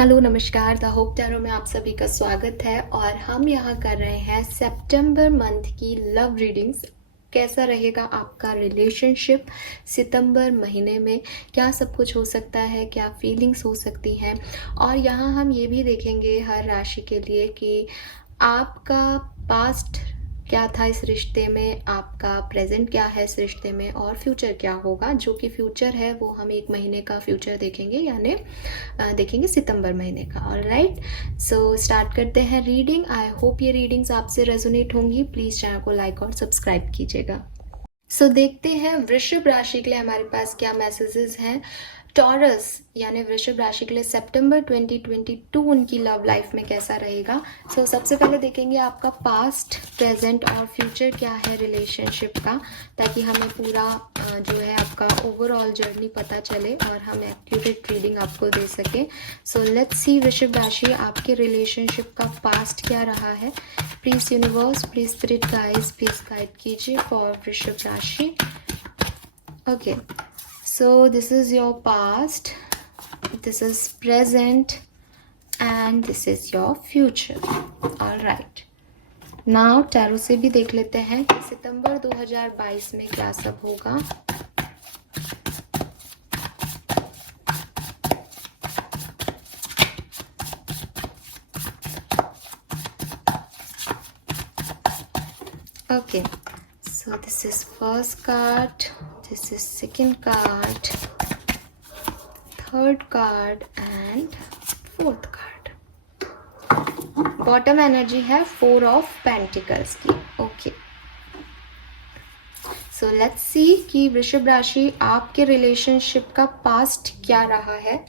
Hello नमस्कार, the hope tarot में आप सभी का स्वागत है। और हम यहाँ कर रहे हैं सितंबर मंथ की लव रीडिंग्स। कैसा रहेगा आपका रिलेशनशिप सितंबर महीने में, क्या सब कुछ हो सकता है, क्या फीलिंग्स हो सकती हैं। और यहाँ हम ये भी देखेंगे हर राशि के लिए कि आपका पास्ट क्या था इस रिश्ते में, आपका प्रेजेंट क्या है इस रिश्ते में, और फ्यूचर क्या होगा। जो कि फ्यूचर है वो हम 1 महीने का फ्यूचर देखेंगे, यानी देखेंगे सितंबर महीने का। ऑलराइट, सो स्टार्ट करते हैं रीडिंग। आई होप ये रीडिंग्स आपसे रेजोनेट होंगी। प्लीज़ चैनल को लाइक और सब्सक्राइब कीजिएगा। सो देखते हैं वृषभ राशि के लिए हमारे पास क्या मैसेजेस हैं। टॉरस यानी वृषभ राशि के लिए सितंबर 2022 उनकी लव लाइफ में कैसा रहेगा। सो सबसे पहले देखेंगे आपका पास्ट, प्रेजेंट और फ्यूचर क्या है रिलेशनशिप का, ताकि हमें पूरा जो है आपका ओवरऑल जर्नी पता चले और हम एक्यूरेट रीडिंग आपको दे सके। सो लेट्स सी वृषभ राशि, आपके रिलेशनशिप का पास्ट क्या रहा है। Please universe, please spirit guides, please guide कीजिए फॉर वृषभ राशि। Okay, so this is your past, this is present and this is your future. All right, now tarot से भी देख लेते हैं कि सितंबर 2022 में क्या सब होगा। Okay, so this is first card, this is second card, third card and fourth card. Bottom energy है 4 ऑफ पेंटिकल्स की। ओके, सो लेट्स सी कि वृषभ राशि आपके रिलेशनशिप का पास्ट क्या रहा है।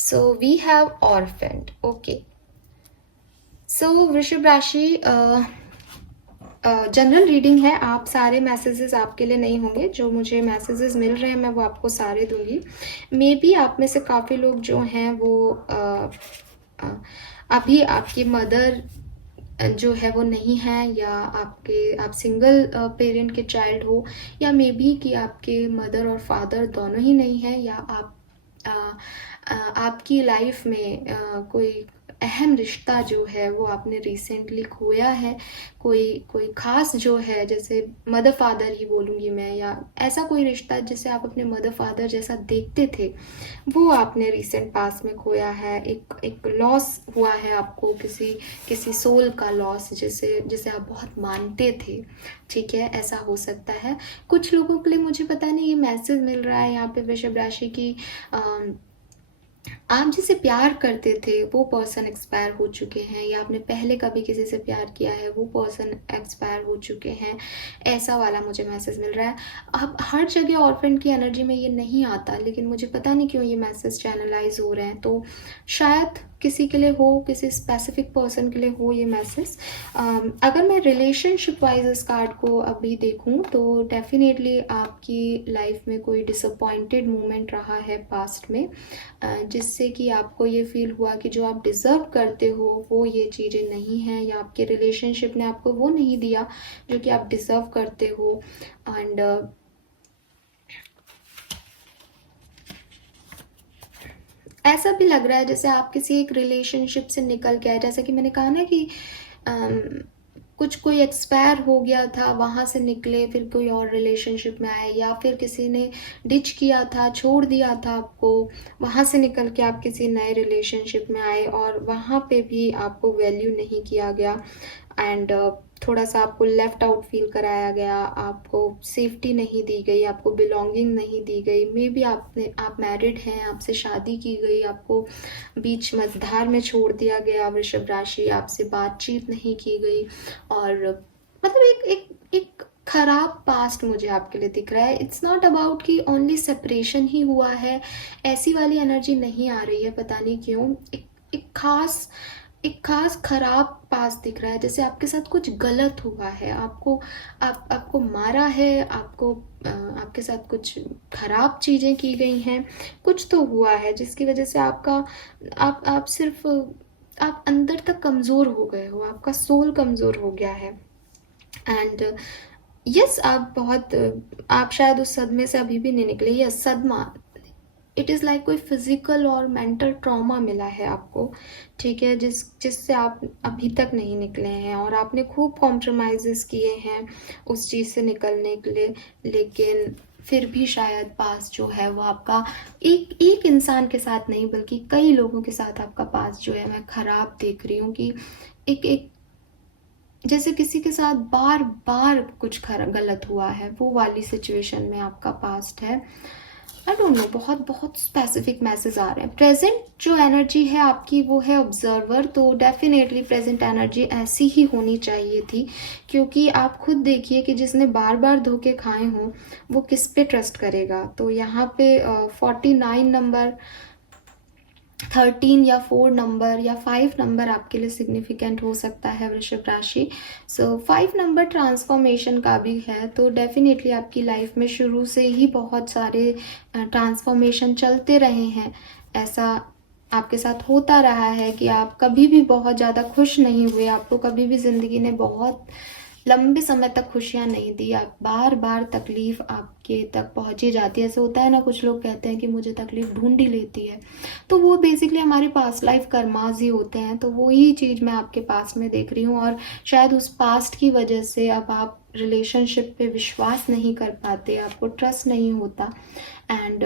So we have orphaned. Okay, so वृषभ राशि जनरल रीडिंग है, आप सारे मैसेजेस आपके लिए नहीं होंगे। जो मुझे मैसेजेस मिल रहे हैं मैं वो आपको सारे दूंगी। मे बी आप में से काफ़ी लोग जो हैं वो अभी आपकी मदर जो है वो नहीं है, या आप सिंगल पेरेंट के चाइल्ड हो, या मे बी कि आपके मदर और फादर दोनों ही नहीं है, या आपकी लाइफ में कोई अहम रिश्ता जो है वो आपने रिसेंटली खोया है। कोई खास जो है, जैसे मदर फादर ही बोलूँगी मैं, या ऐसा कोई रिश्ता जिसे आप अपने मदर फादर जैसा देखते थे, वो आपने रिसेंट पास में खोया है। एक लॉस हुआ है आपको, किसी सोल का लॉस, जिसे आप बहुत मानते थे। ठीक है, ऐसा हो सकता है। कुछ लोगों के लिए मुझे पता नहीं, ये मैसेज मिल रहा है यहाँ पे वृषभ राशि की, आप जिसे प्यार करते थे वो पर्सन एक्सपायर हो चुके हैं, या आपने पहले कभी किसी से प्यार किया है वो पर्सन एक्सपायर हो चुके हैं, ऐसा वाला मुझे मैसेज मिल रहा है। अब हर जगह ऑर्फेन की एनर्जी में ये नहीं आता, लेकिन मुझे पता नहीं क्यों ये मैसेज चैनलाइज हो रहे हैं। तो शायद किसी के लिए हो, किसी स्पेसिफिक पर्सन के लिए हो ये मैसेज। अगर मैं रिलेशनशिप वाइज इस कार्ड को अभी देखूं तो डेफिनेटली आपकी लाइफ में कोई डिसअपॉइंटेड मोमेंट रहा है पास्ट में, जिससे कि आपको ये फील हुआ कि जो आप डिज़र्व करते हो वो ये चीज़ें नहीं हैं, या आपके रिलेशनशिप ने आपको वो नहीं दिया जो कि आप डिज़र्व करते हो। एंड ऐसा भी लग रहा है जैसे आप किसी एक रिलेशनशिप से निकल के आए, जैसे कि मैंने कहा ना कि कोई एक्सपायर हो गया था, वहाँ से निकले, फिर कोई और रिलेशनशिप में आए, या फिर किसी ने डिच किया था, छोड़ दिया था आपको, वहाँ से निकल के आप किसी नए रिलेशनशिप में आए और वहाँ पे भी आपको वैल्यू नहीं किया गया। एंड थोड़ा सा आपको लेफ्ट आउट फील कराया गया, आपको सेफ्टी नहीं दी गई, आपको बिलोंगिंग नहीं दी गई। मे बी आप मैरिड हैं, आपसे शादी की गई, आपको बीच मझधार में छोड़ दिया गया वृषभ राशि, आपसे बातचीत नहीं की गई, और मतलब एक खराब पास्ट मुझे आपके लिए दिख रहा है। इट्स नॉट अबाउट कि ओनली सेपरेशन ही हुआ है, ऐसी वाली एनर्जी नहीं आ रही है, पता नहीं क्यों। एक खास खराब पास दिख रहा है, जैसे आपके साथ कुछ गलत हुआ है, आपको मारा है, आपके साथ कुछ खराब चीज़ें की गई हैं, कुछ तो हुआ है जिसकी वजह से आप सिर्फ आप अंदर तक कमज़ोर हो गए हो, आपका सोल कमज़ोर हो गया है। एंड यस, आप शायद उस सदमे से अभी भी नहीं निकले। यस, सदमा इट इज़ लाइक कोई फिज़िकल और मेंटल ट्रॉमा मिला है आपको, ठीक है, जिससे आप अभी तक नहीं निकले हैं और आपने खूब कॉम्प्रोमाइज़ेस किए हैं उस चीज़ से निकलने के लिए, लेकिन फिर भी शायद पास जो है वो आपका एक एक इंसान के साथ नहीं बल्कि कई लोगों के साथ आपका पास जो है मैं ख़राब देख रही हूँ कि एक एक जैसे किसी के साथ बार बार कुछ गलत हुआ है, वो वाली सिचुएशन में आपका पास्ट है। आई डोंट नो, बहुत बहुत स्पेसिफिक मैसेज आ रहे हैं। प्रेजेंट जो एनर्जी है आपकी वो है ऑब्जर्वर, तो डेफिनेटली प्रेजेंट एनर्जी ऐसी ही होनी चाहिए थी, क्योंकि आप खुद देखिए कि जिसने बार बार धोखे खाए हों वो किस पे ट्रस्ट करेगा। तो यहाँ पे 49 नंबर, 13 या 4 नंबर या 5 नंबर आपके लिए सिग्निफिकेंट हो सकता है वृषभ राशि। सो 5 नंबर ट्रांसफॉर्मेशन का भी है, तो डेफिनेटली आपकी लाइफ में शुरू से ही बहुत सारे ट्रांसफॉर्मेशन चलते रहे हैं। ऐसा आपके साथ होता रहा है कि आप कभी भी बहुत ज़्यादा खुश नहीं हुए, आपको कभी भी ज़िंदगी ने बहुत लंबे समय तक खुशियाँ नहीं दी, आप बार बार तकलीफ़ आपके तक पहुँची जाती है। ऐसे होता है ना, कुछ लोग कहते हैं कि मुझे तकलीफ़ ढूंढ ही लेती है, तो वो बेसिकली हमारे पास्ट लाइफ कर्माज ही होते हैं। तो वो ही चीज़ मैं आपके पास्ट में देख रही हूँ, और शायद उस पास्ट की वजह से अब आप रिलेशनशिप पे विश्वास नहीं कर पाते, आपको ट्रस्ट नहीं होता, एंड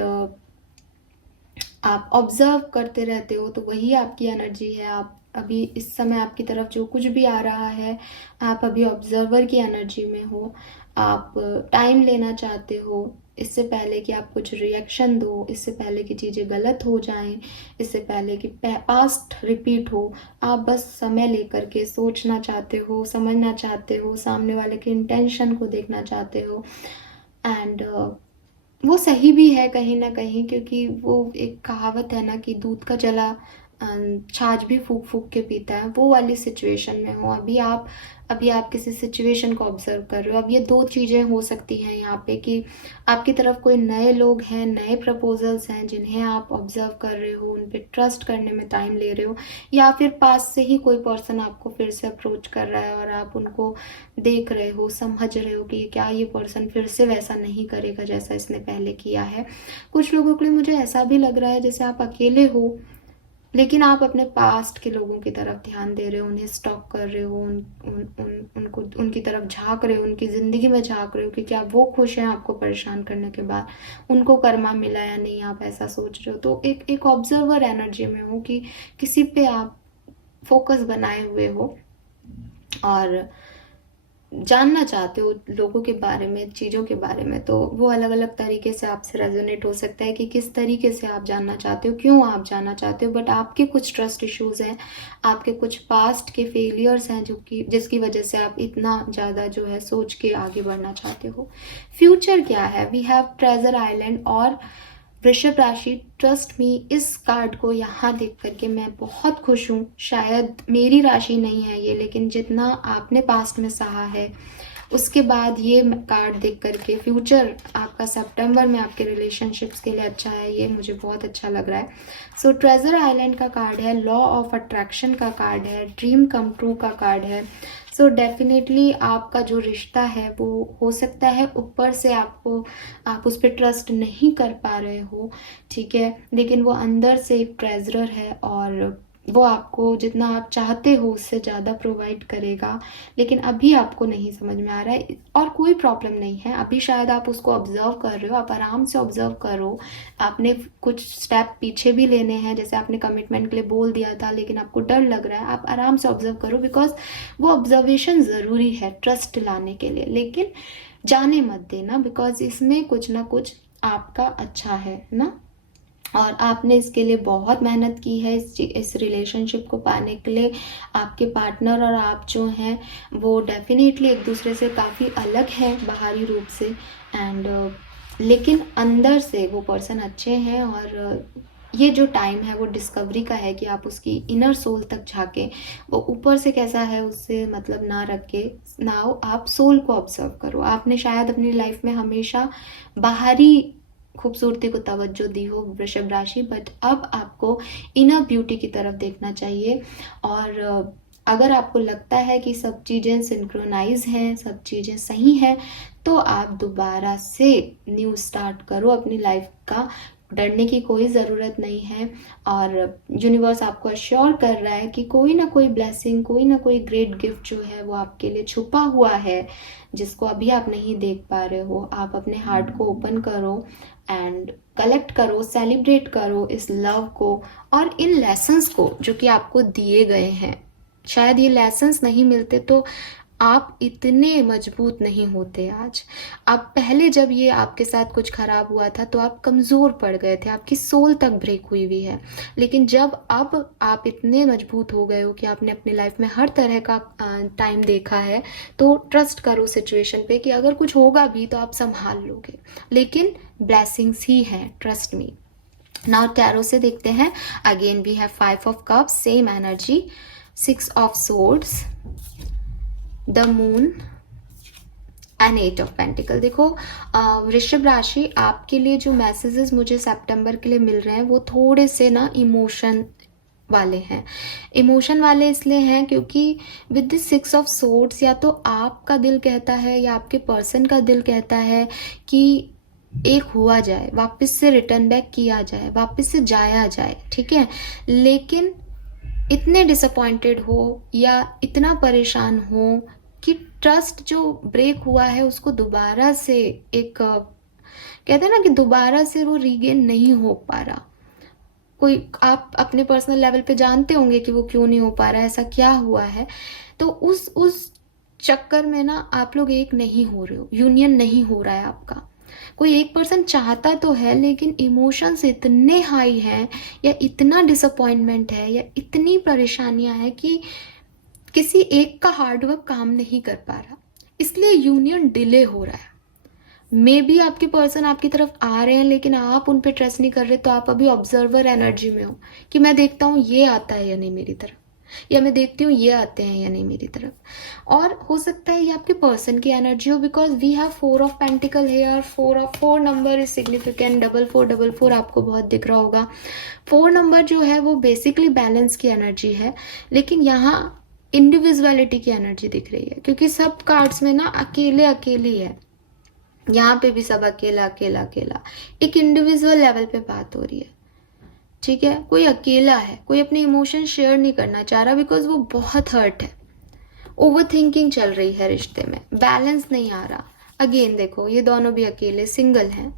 आप ऑब्जर्व करते रहते हो। तो वही आपकी एनर्जी है। आप अभी इस समय आपकी तरफ जो कुछ भी आ रहा है, आप अभी ऑब्जर्वर की एनर्जी में हो। आप टाइम लेना चाहते हो इससे पहले कि आप कुछ रिएक्शन दो, इससे पहले कि चीज़ें गलत हो जाएं, इससे पहले कि पास्ट रिपीट हो। आप बस समय लेकर के सोचना चाहते हो, समझना चाहते हो, सामने वाले के इंटेंशन को देखना चाहते हो, एंड वो सही भी है कहीं ना कहीं, क्योंकि वो एक कहावत है ना कि दूध का जला छाछ भी फूक फूक के पीता है। वो वाली सिचुएशन में हो अभी आप किसी सिचुएशन को ऑब्जर्व कर रहे हो। अब ये दो चीज़ें हो सकती हैं यहाँ पे कि आपकी तरफ कोई नए लोग हैं, नए प्रपोजल्स हैं जिन्हें आप ऑब्जर्व कर रहे हो, उन पे ट्रस्ट करने में टाइम ले रहे हो, या फिर पास से ही कोई पर्सन आपको फिर से अप्रोच कर रहा है और आप उनको देख रहे हो, समझ रहे हो कि क्या ये पर्सन फिर से वैसा नहीं करेगा जैसा इसने पहले किया है। कुछ लोगों के लिए मुझे ऐसा भी लग रहा है जैसे आप अकेले हो, लेकिन आप अपने पास्ट के लोगों की तरफ ध्यान दे रहे हो, उन्हें स्टॉक कर रहे हो, उनको उनकी तरफ झांक रहे हो, उनकी ज़िंदगी में झांक रहे हो कि क्या वो खुश हैं आपको परेशान करने के बाद, उनको कर्मा मिला या नहीं, आप ऐसा सोच रहे हो। तो एक ऑब्जर्वर एनर्जी में हो कि किसी पे आप फोकस बनाए हुए हो और जानना चाहते हो लोगों के बारे में, चीज़ों के बारे में। तो वो अलग अलग तरीके से आपसे रेजोनेट हो सकता है कि किस तरीके से आप जानना चाहते हो, क्यों आप जानना चाहते हो। बट आपके कुछ ट्रस्ट इश्यूज हैं, आपके कुछ पास्ट के फेलियर्स हैं जो कि जिसकी वजह से आप इतना ज़्यादा जो है सोच के आगे बढ़ना चाहते हो। फ्यूचर क्या है? वी हैव ट्रेजर आइलैंड और वृषभ राशि। ट्रस्ट मी, इस कार्ड को यहाँ देख करके मैं बहुत खुश हूँ। शायद मेरी राशि नहीं है ये, लेकिन जितना आपने पास्ट में सहा है उसके बाद ये कार्ड देख करके फ्यूचर आपका सितंबर में आपके रिलेशनशिप्स के लिए अच्छा है, ये मुझे बहुत अच्छा लग रहा है। सो ट्रेजर आइलैंड का कार्ड है, लॉ ऑफ अट्रैक्शन का कार्ड है, ड्रीम कम ट्रू का कार्ड है। सो डेफिनेटली आपका जो रिश्ता है वो हो सकता है ऊपर से आप उस पर ट्रस्ट नहीं कर पा रहे हो, ठीक है, लेकिन वो अंदर से एक ट्रेजरर है और वो आपको जितना आप चाहते हो उससे ज़्यादा प्रोवाइड करेगा। लेकिन अभी आपको नहीं समझ में आ रहा है और कोई प्रॉब्लम नहीं है, अभी शायद आप उसको ऑब्जर्व कर रहे हो। आप आराम से ऑब्जर्व करो। आपने कुछ स्टेप पीछे भी लेने हैं, जैसे आपने कमिटमेंट के लिए बोल दिया था लेकिन आपको डर लग रहा है, आप आराम से ऑब्जर्व करो, बिकॉज वो ऑब्जर्वेशन ज़रूरी है ट्रस्ट लाने के लिए। लेकिन जाने मत देना, बिकॉज इसमें कुछ ना कुछ आपका अच्छा है ना, और आपने इसके लिए बहुत मेहनत की है इस रिलेशनशिप को पाने के लिए। आपके पार्टनर और आप जो हैं वो डेफिनेटली एक दूसरे से काफ़ी अलग हैं बाहरी रूप से, एंड लेकिन अंदर से वो पर्सन अच्छे हैं। और ये जो टाइम है वो डिस्कवरी का है कि आप उसकी इनर सोल तक झाँकें। वो ऊपर से कैसा है उससे मतलब ना रख के नाउ आप सोल को ऑब्जर्व करो। आपने शायद अपनी लाइफ में हमेशा बाहरी खूबसूरती को तवज्जो दी हो वृषभ राशि, बट अब आपको इनर ब्यूटी की तरफ देखना चाहिए। और अगर आपको लगता है कि सब चीज़ें सिंक्रोनाइज हैं, सब चीज़ें सही हैं, तो आप दोबारा से न्यू स्टार्ट करो अपनी लाइफ का। डरने की कोई ज़रूरत नहीं है। और यूनिवर्स आपको अश्योर कर रहा है कि कोई ना कोई ब्लेसिंग, कोई ना कोई ग्रेट गिफ्ट जो है वो आपके लिए छुपा हुआ है, जिसको अभी आप नहीं देख पा रहे हो। आप अपने हार्ट को ओपन करो एंड कलेक्ट करो, सेलिब्रेट करो इस लव को और इन लेसन्स को जो कि आपको दिए गए हैं। शायद ये लेसन्स नहीं मिलते तो आप इतने मजबूत नहीं होते आज। आप पहले जब ये आपके साथ कुछ खराब हुआ था तो आप कमज़ोर पड़ गए थे, आपकी सोल तक ब्रेक हुई है। लेकिन जब अब आप इतने मजबूत हो गए हो कि आपने अपनी लाइफ में हर तरह का टाइम देखा है, तो ट्रस्ट करो सिचुएशन पे कि अगर कुछ होगा भी तो आप संभाल लोगे, लेकिन ब्लेसिंग्स ही हैं, ट्रस्ट मी। नाउ टैरो से देखते हैं। Again we have 5 of cups, same energy, 6 of swords, the moon and 8 of pentacle. देखो वृषभ राशि, आपके लिए जो मैसेजेस मुझे सितंबर के लिए मिल रहे हैं वो थोड़े से ना इमोशन वाले हैं। इमोशन वाले इसलिए हैं क्योंकि विद दिस 6 ऑफ सोर्ड्स, या तो आपका दिल कहता है या आपके पर्सन का दिल कहता है कि एक हुआ जाए, वापस से रिटर्न बैक किया जाए, वापस से जाया जाए, ठीक है। लेकिन इतने डिसअपॉइंटेड हो या इतना परेशान हो कि ट्रस्ट जो ब्रेक हुआ है उसको दोबारा से एक कहते हैं ना कि दोबारा से वो रीगेन नहीं हो पा रहा। कोई आप अपने पर्सनल लेवल पे जानते होंगे कि वो क्यों नहीं हो पा रहा है, ऐसा क्या हुआ है। तो उस चक्कर में ना आप लोग एक नहीं हो रहे हो, यूनियन नहीं हो रहा है आपका। कोई एक पर्सन चाहता तो है लेकिन इमोशंस इतने हाई हैं या इतना डिसअपॉइंटमेंट है या इतनी परेशानियां हैं कि किसी एक का हार्डवर्क काम नहीं कर पा रहा, इसलिए यूनियन डिले हो रहा है। मे बी आपके पर्सन आपकी तरफ आ रहे हैं लेकिन आप उन पे ट्रस्ट नहीं कर रहे, तो आप अभी ऑब्जर्वर एनर्जी में हो कि मैं देखता हूँ ये आता है या नहीं मेरी तरफ, या मैं देखती हूँ ये आते हैं या नहीं मेरी तरफ। और हो सकता है ये आपके पर्सन की एनर्जी हो, because we have 4 of pentacle here. 4 number is significant. 4444 आपको बहुत दिख रहा होगा। 4 नंबर जो है वो बेसिकली बैलेंस की एनर्जी है, लेकिन यहाँ इंडिविजुअलिटी की एनर्जी दिख रही है क्योंकि सब कार्ड्स में ना अकेले अकेली है। यहाँ पे भी सब अकेला अकेला अकेला, एक इंडिविजुअल लेवल पे बात हो रही है, ठीक है। कोई अकेला है, कोई अपने इमोशन शेयर नहीं करना चाह रहा बिकॉज वो बहुत हर्ट है। ओवर थिंकिंग चल रही है रिश्ते में, बैलेंस नहीं आ रहा। अगेन देखो ये दोनों भी अकेले सिंगल हैं।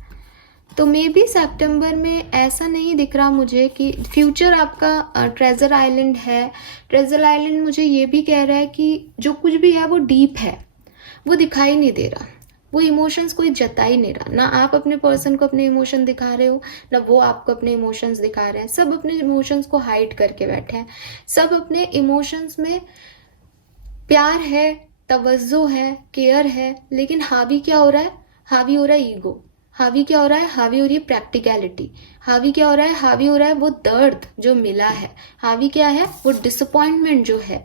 तो मे बी सितंबर में ऐसा नहीं दिख रहा मुझे कि फ्यूचर आपका ट्रेजर आइलैंड है। ट्रेजर आइलैंड मुझे ये भी कह रहा है कि जो कुछ भी है वो डीप है, वो दिखाई नहीं दे रहा, वो इमोशंस कोई जता ही नहीं रहा। ना आप अपने पर्सन को अपने इमोशन दिखा रहे हो, ना वो आपको अपने इमोशंस दिखा रहे हैं। सब अपने इमोशंस को हाइड करके बैठे हैं। सब अपने इमोशंस में प्यार है, तवज्जो है, केयर है, लेकिन हावी क्या हो रहा है? हावी हो रहा है ईगो। हावी क्या हो रहा है? हावी हो रही है प्रैक्टिकलिटी। हावी क्या हो रहा है? हावी हो रहा है वो दर्द जो मिला है। हावी क्या है? वो डिसअपॉइंटमेंट जो है।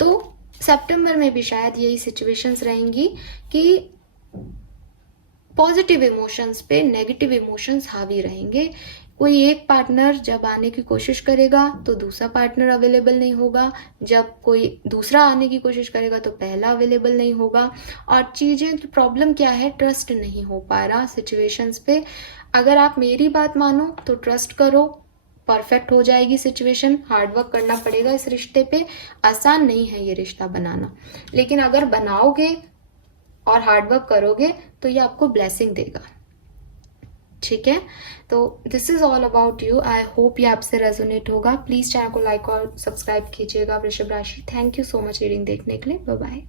तो सितंबर में भी शायद यही सिचुएशंस रहेंगी कि पॉजिटिव इमोशंस पे नेगेटिव इमोशंस हावी रहेंगे। कोई एक पार्टनर जब आने की कोशिश करेगा तो दूसरा पार्टनर अवेलेबल नहीं होगा, जब कोई दूसरा आने की कोशिश करेगा तो पहला अवेलेबल नहीं होगा। और चीज़ें की प्रॉब्लम क्या है? ट्रस्ट नहीं हो पा रहा सिचुएशंस पे। अगर आप मेरी बात मानो तो ट्रस्ट करो, परफेक्ट हो जाएगी सिचुएशन। हार्डवर्क करना पड़ेगा इस रिश्ते पे, आसान नहीं है ये रिश्ता बनाना, लेकिन अगर बनाओगे और हार्डवर्क करोगे तो ये आपको ब्लेसिंग देगा, ठीक है। तो this is all about you. I hope ये आपसे रेजोनेट होगा। प्लीज चैनल को लाइक और सब्सक्राइब कीजिएगा वृषभ राशि। Thank you so much reading देखने के लिए। Bye bye.